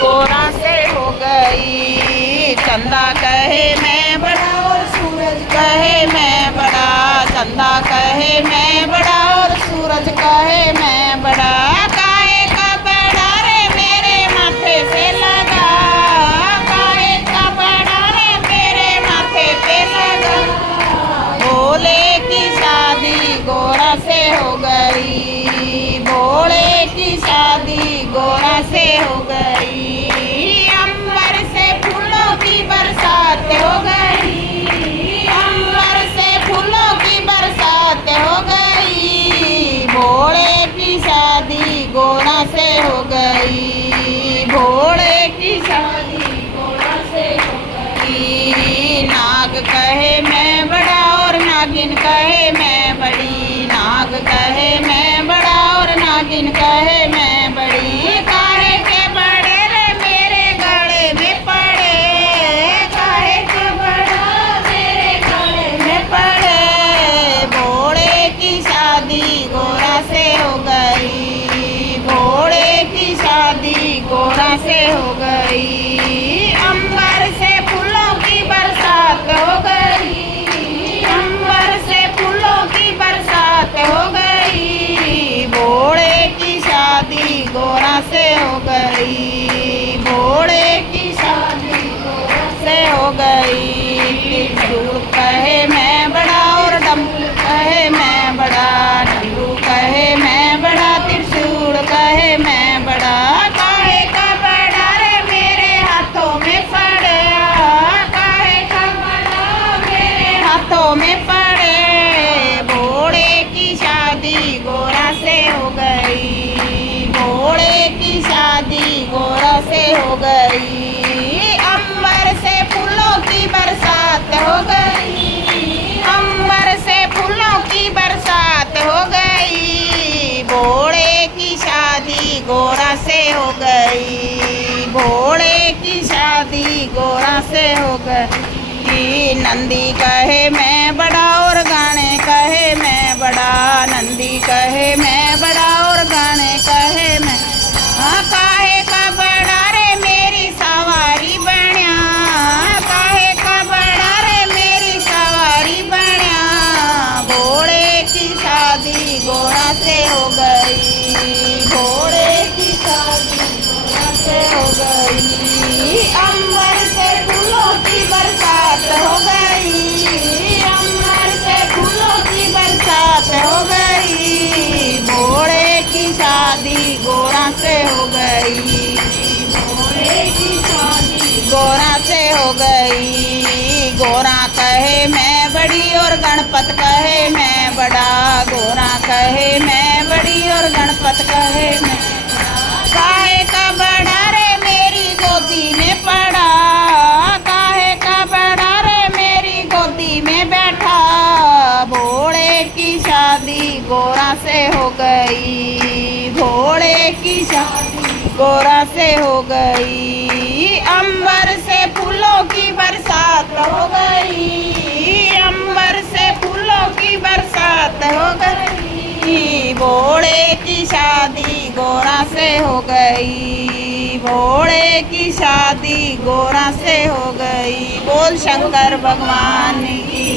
गोरा से हो गई। चंदा कहे मैं बड़ा और सूरज कहे मैं बड़ा, चंदा कहे मैं बड़ा और सूरज कहे मैं बड़ा। काहे का बड़ा रे मेरे माथे से लगा, काहे का बड़ा रे मेरे माथे पे लगा। भोले की शादी गोरा से हो गई, भोले की शादी गोरा से हो गई। अंबर से फूलों की बरसात हो गई, अंबर से फूलों की बरसात हो गई। भोले की शादी गोरा से हो गई, भोले की शादी गोरा से हो गई। नाग कहे मैं बड़ा और नागिन कहे मैं बड़ी, नाग कहे मैं बड़ा और नागिन कहे मैं बड़ी। काहे के बड़े रे मेरे गले में पड़े, काहे के बड़ा मेरे गले में पड़े। भोले की शादी गोरा से हो गई, भोले की शादी गोरा से हो गई। अंबर से फूलों की बरसात हो गई, अंबर से फूलों की बरसात हो गई। भोले की शादी गोरा से हो गई, भोले की शादी गोरा से हो गई। त्रिशूल कहे मैं बड़ा और डमरू कहे मैं बड़ा, डमरू कहे मैं बड़ा त्रिशूल कहे मैं बड़ा। काहे का बड़ा रे मेरे हाथों में पड़े, काहे का बड़ा मेरे हाथों में पड़े। भोले की शादी गोरा से हो गई, भोले की शादी गोरा से हो गई। अंबर से फूलों की बरसात हो गई, अंबर से फूलों की बरसात हो गई। भोले की शादी गोरा से हो गई, भोले की शादी गोरा से हो गई। नंदी कहे मैं बड़ा और गाने कहे मैं बड़ा, नंदी कहे मैं बड़ा और गाने कहे मैं। काहे का बड़ा रे मेरी सवारी बण्या, काहे का बड़ा रे मेरी सवारी बण्या। भोले की शादी गोरा से हो गई, भोले की शादी गोरा से हो गई। अंबर से फूलों की बरसात हो गई, अंबर से फूलों की बरसात हो गई। भोले की शादी गोरा से हो गई, भोले की शादी गोरा से हो गई। गोरा कहे मैं बड़ी और गणपत कहे मैं बड़ा, गोरा कहे मैं बड़ी और गणपत कहे मैं। काहे का बड़ा रे मेरी गोदी में पड़ा, काहे का बड़ा रे मेरी गोदी में बैठा। भोले की शादी गोरा से हो गई, भोले की शादी गोरा से हो गई। अंबर से फूलों की बरसात हो गई, अंबर से फूलों की बरसात हो गई। भोले की शादी गोरा से हो गई, भोले की शादी गोरा से हो गई। बोल शंकर भगवान की।